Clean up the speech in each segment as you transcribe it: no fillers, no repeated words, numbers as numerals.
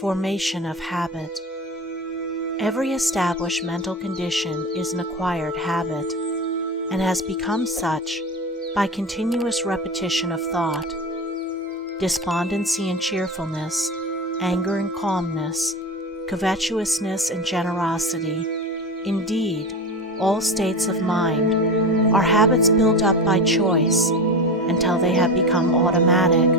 Formation of habit. Every established mental condition is an acquired habit, and has become such by continuous repetition of thought. Despondency and cheerfulness, anger and calmness, covetousness and generosity, indeed, all states of mind, are habits built up by choice until they have become automatic.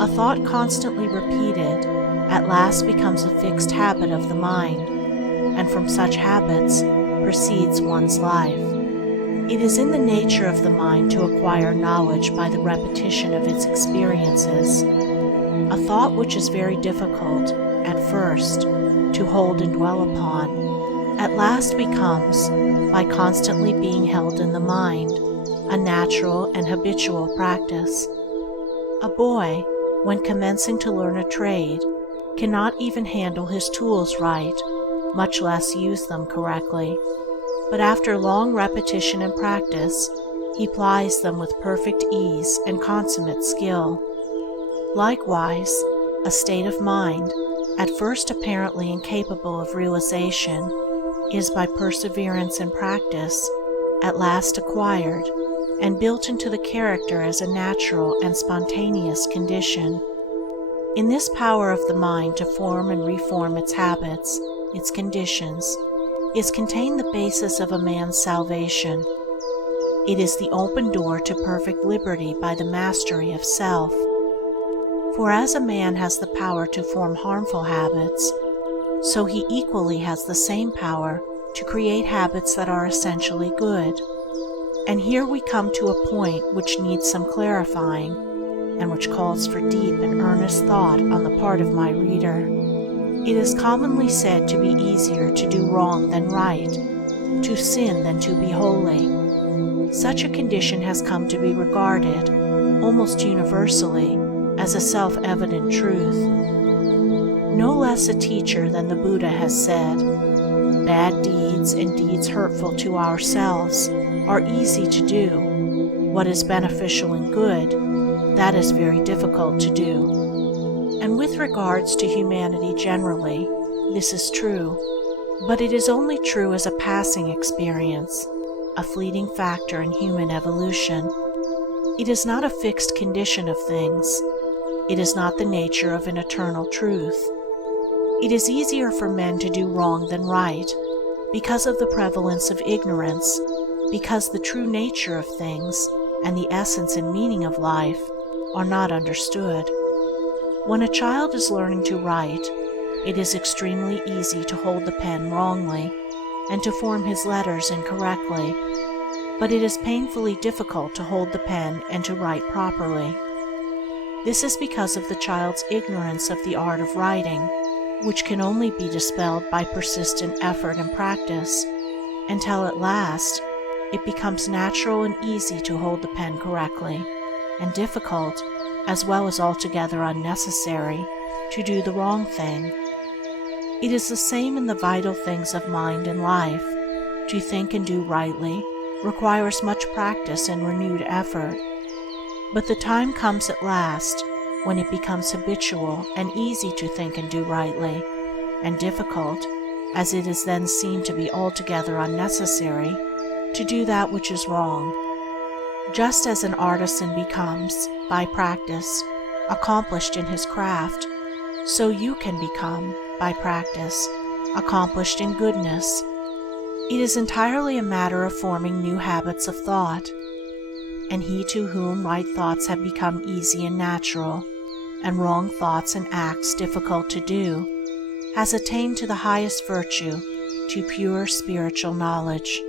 A thought constantly repeated at last becomes a fixed habit of the mind, and from such habits proceeds one's life. It is in the nature of the mind to acquire knowledge by the repetition of its experiences. A thought which is very difficult, at first, to hold and dwell upon, at last becomes, by constantly being held in the mind, a natural and habitual practice. A boy, when commencing to learn a trade, cannot even handle his tools right, much less use them correctly. But after long repetition and practice, he plies them with perfect ease and consummate skill. Likewise, a state of mind, at first apparently incapable of realization, is by perseverance and practice at last acquired and built into the character as a natural and spontaneous condition. In this power of the mind to form and reform its habits, its conditions, is contained the basis of a man's salvation. It is the open door to perfect liberty by the mastery of self. For as a man has the power to form harmful habits, so he equally has the same power to create habits that are essentially good. And here we come to a point which needs some clarifying, and which calls for deep and earnest thought on the part of my reader. It is commonly said to be easier to do wrong than right, to sin than to be holy. Such a condition has come to be regarded, almost universally, as a self-evident truth. No less a teacher than the Buddha has said, "Bad deeds and deeds hurtful to ourselves are easy to do. What is beneficial and good, that is very difficult to do." And with regards to humanity generally, this is true, but it is only true as a passing experience, a fleeting factor in human evolution. It is not a fixed condition of things. It is not the nature of an eternal truth. It is easier for men to do wrong than right, because of the prevalence of ignorance, because the true nature of things and the essence and meaning of life are not understood. When a child is learning to write, it is extremely easy to hold the pen wrongly and to form his letters incorrectly, but it is painfully difficult to hold the pen and to write properly. This is because of the child's ignorance of the art of writing, which can only be dispelled by persistent effort and practice, until at last it becomes natural and easy to hold the pen correctly, and difficult, as well as altogether unnecessary, to do the wrong thing. It is the same in the vital things of mind and life. To think and do rightly requires much practice and renewed effort, but the time comes at last when it becomes habitual and easy to think and do rightly, and difficult, as it is then seen to be altogether unnecessary, to do that which is wrong. Just as an artisan becomes, by practice, accomplished in his craft, so you can become, by practice, accomplished in goodness. It is entirely a matter of forming new habits of thought, and he to whom right thoughts have become easy and natural, and wrong thoughts and acts difficult to do, has attained to the highest virtue, to pure spiritual knowledge.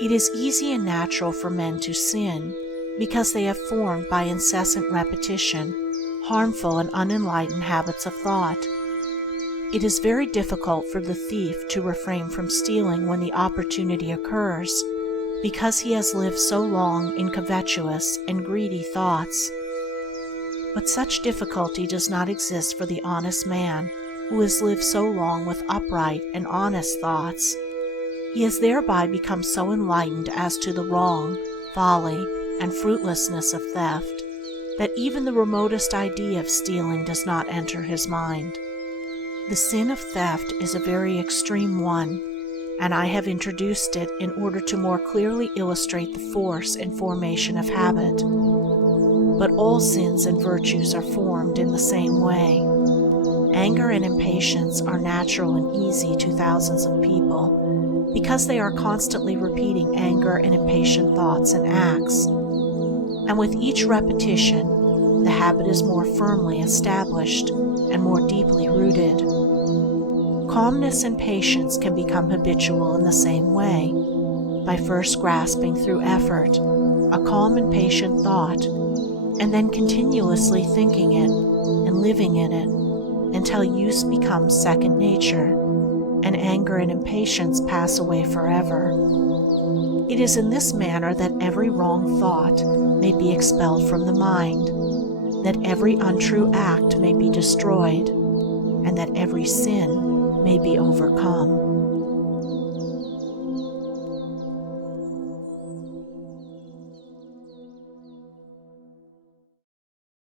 It is easy and natural for men to sin, because they have formed by incessant repetition harmful and unenlightened habits of thought. It is very difficult for the thief to refrain from stealing when the opportunity occurs, because he has lived so long in covetous and greedy thoughts. But such difficulty does not exist for the honest man who has lived so long with upright and honest thoughts. He has thereby become so enlightened as to the wrong, folly, and fruitlessness of theft, that even the remotest idea of stealing does not enter his mind. The sin of theft is a very extreme one, and I have introduced it in order to more clearly illustrate the force and formation of habit. But all sins and virtues are formed in the same way. Anger and impatience are natural and easy to thousands of people because they are constantly repeating anger and impatient thoughts and acts. And with each repetition, the habit is more firmly established and more deeply rooted. Calmness and patience can become habitual in the same way, by first grasping through effort a calm and patient thought, and then continuously thinking it and living in it until use becomes second nature, and anger and impatience pass away forever. It is in this manner that every wrong thought may be expelled from the mind, that every untrue act may be destroyed, and that every sin may be overcome.